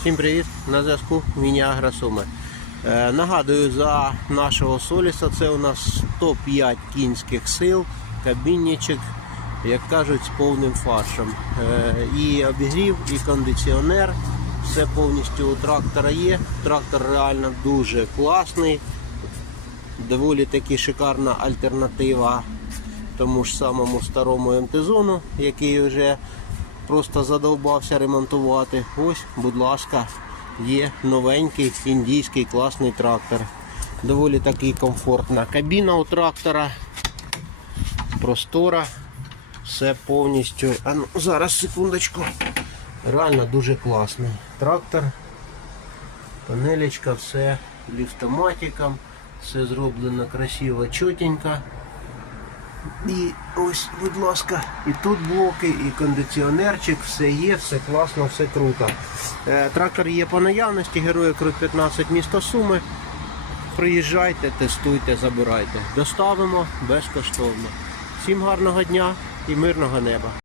Всім привіт! На зв'язку Мініагра. Е, нагадую, за нашого Соліса це у нас 105 кінських сил, кабінничок, як кажуть, з повним фаршем. Е, і обігрів, і кондиціонер. Все повністю у трактора є. Трактор реально дуже класний. Доволі таки шикарна альтернатива тому ж самому старому МТ-зону, який вже просто задовбався ремонтувати. Ось, будь ласка, є новенький індійський класний трактор. Доволі таки комфортна кабіна у трактора, простора, все повністю. А ну, зараз секундочку. Реально дуже класний трактор. Панелечка, все ліфтоматиком, все зроблено красиво, чотенько. І ось, будь ласка, і тут блоки, і кондиціонерчик, все є, все класно, все круто. Е, трактор є по наявності, герої Крут 15 місто Суми. Приїжджайте, тестуйте, забирайте. Доставимо безкоштовно. Всім гарного дня і мирного неба.